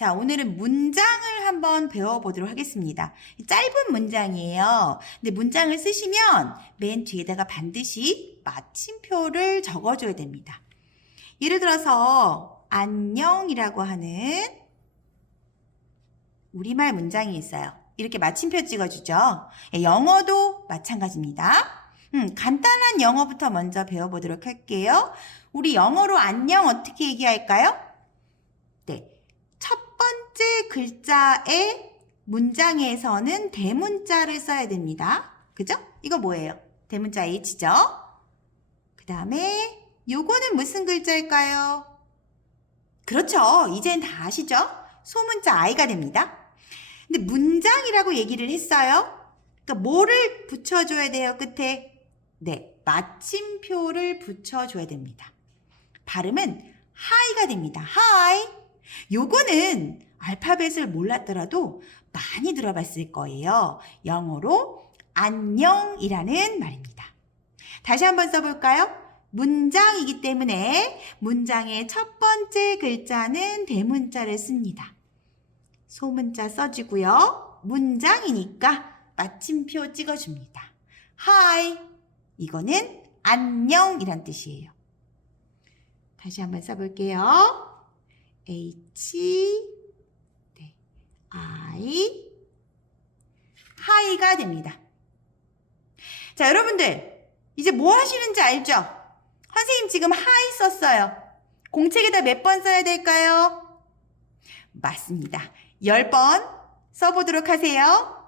자, 오늘은 문장을 한번 배워보도록 하겠습니다. 짧은 문장이에요. 근데 문장을 쓰시면 맨 뒤에다가 반드시 마침표를 적어줘야 됩니다. 예를 들어서, 안녕이라고 하는 우리말 문장이 있어요. 이렇게 마침표 찍어주죠. 예, 영어도 마찬가지입니다. 음, 간단한 영어부터 먼저 배워보도록 할게요. 우리 영어로 안녕 어떻게 얘기할까요? 네. 첫 번째 글자의 문장에서는 대문자를 써야 됩니다. 그죠? 이거 뭐예요? 대문자 H죠? 그 다음에 요거는 무슨 글자일까요? 그렇죠. 이젠 다 아시죠? 소문자 I가 됩니다. 근데 문장이라고 얘기를 했어요. 그러니까 뭐를 붙여줘야 돼요, 끝에? 네, 마침표를 붙여줘야 됩니다. 발음은 하이가 됩니다. 하이. 요거는 알파벳을 몰랐더라도 많이 들어봤을 거예요. 영어로 안녕이라는 말입니다. 다시 한번 써볼까요? 문장이기 때문에 문장의 첫 번째 글자는 대문자를 씁니다. 소문자 써주고요. 문장이니까 마침표 찍어줍니다. Hi. 이거는 안녕이란 뜻이에요. 다시 한번 써볼게요. H, 네, I, Hi가 됩니다. 자, 여러분들, 이제 뭐 하시는지 알죠? 선생님 지금 Hi 썼어요. 공책에다 몇 번 써야 될까요? 맞습니다. 10번 써보도록 하세요.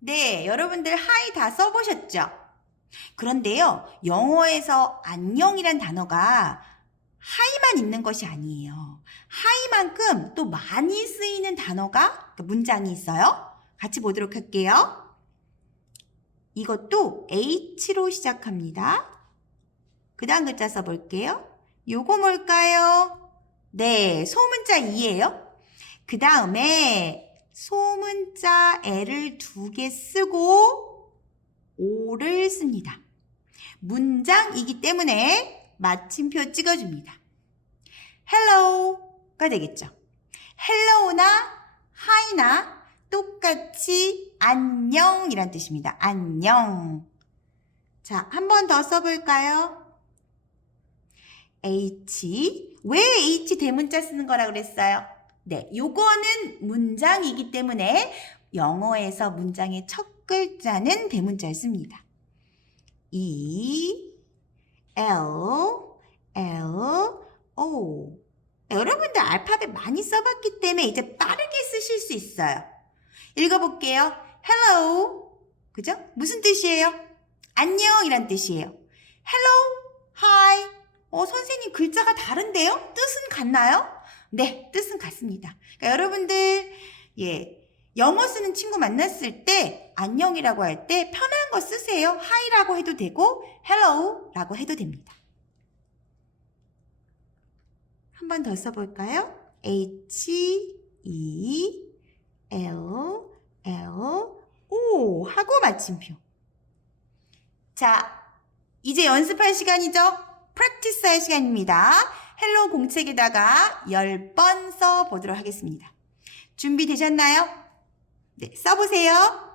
네, 여러분들 하이 다 써보셨죠? 그런데요, 영어에서 안녕이란 단어가 하이만 있는 것이 아니에요. 하이만큼 또 많이 쓰이는 단어가 그러니까 문장이 있어요. 같이 보도록 할게요. 이것도 H로 시작합니다. 그 다음 글자 써볼게요. 요거 뭘까요? 네, 소문자 2예요. 그 다음에 소문자 L을 두 개 쓰고 O를 씁니다. 문장이기 때문에 마침표 찍어줍니다. hello가 되겠죠. hello나 hi나 똑같이 안녕이란 뜻입니다. 안녕. 자, 한 번 더 써볼까요? H. 왜 H 대문자 쓰는 거라 그랬어요? 네, 요거는 문장이기 때문에 영어에서 문장의 첫 글자는 대문자를 씁니다. E, L, L, O. 여러분들 알파벳 많이 써봤기 때문에 이제 빠르게 쓰실 수 있어요. 읽어볼게요. Hello. 그죠? 무슨 뜻이에요? 안녕이란 뜻이에요. Hello, hi. 어, 선생님 글자가 다른데요? 뜻은 같나요? 네, 뜻은 같습니다. 그러니까 여러분들, 예, 영어 쓰는 친구 만났을 때 안녕이라고 할 때 편한 거 쓰세요. hi라고 해도 되고 hello라고 해도 됩니다. 한 번 더 써볼까요? H E L L O 하고 마침표. 자, 이제 연습할 시간이죠? 프랙티스 할 시간입니다. 헬로 공책에다가 10번 써보도록 하겠습니다. 준비되셨나요? 네, 써보세요.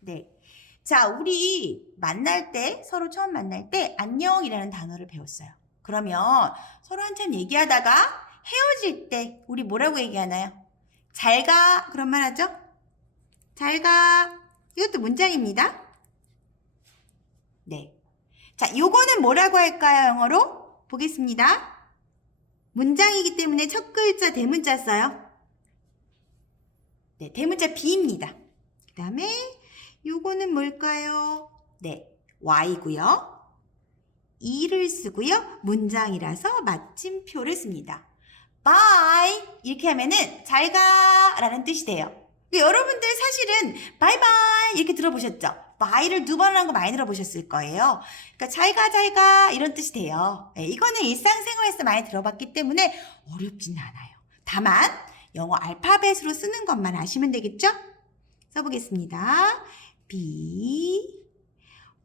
네. 자, 우리 만날 때, 서로 처음 만날 때, 안녕이라는 단어를 배웠어요. 그러면 서로 한참 얘기하다가 헤어질 때, 우리 뭐라고 얘기하나요? 잘 가. 그런 말 하죠? 잘 가. 이것도 문장입니다. 네. 자, 요거는 뭐라고 할까요, 영어로? 보겠습니다. 문장이기 때문에 첫 글자 대문자 써요. 네, 대문자 B입니다. 그 다음에 요거는 뭘까요? 네, Y고요. E를 쓰고요. 문장이라서 마침표를 씁니다. Bye 이렇게 하면은 잘 가라는 뜻이 돼요. 근데 여러분들 사실은 바이바이 이렇게 들어보셨죠? 바이를 두 번 하는 거 많이 들어보셨을 거예요. 그러니까 잘 가, 잘 가 이런 뜻이 돼요. 네, 이거는 일상생활에서 많이 들어봤기 때문에 어렵지는 않아요. 다만 영어 알파벳으로 쓰는 것만 아시면 되겠죠? 써보겠습니다. B,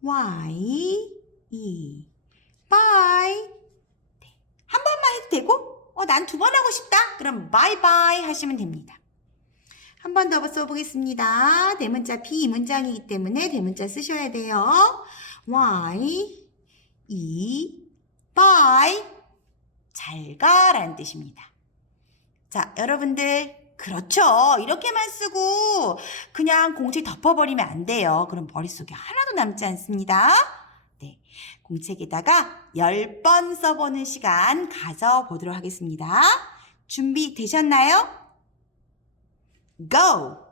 Y, E, bye. 네. 한 번만 해도 되고, 어, 난 두 번 하고 싶다? 그럼 bye bye 하시면 됩니다. 한 번 더 써보겠습니다. 대문자 B 문장이기 때문에 대문자 쓰셔야 돼요. Y, E, bye. 잘 가라는 뜻입니다. 자, 여러분들. 그렇죠. 이렇게만 쓰고 그냥 공책 덮어버리면 안 돼요. 그럼 머릿속에 하나도 남지 않습니다. 네. 공책에다가 10번 써보는 시간 가져보도록 하겠습니다. 준비되셨나요? Go!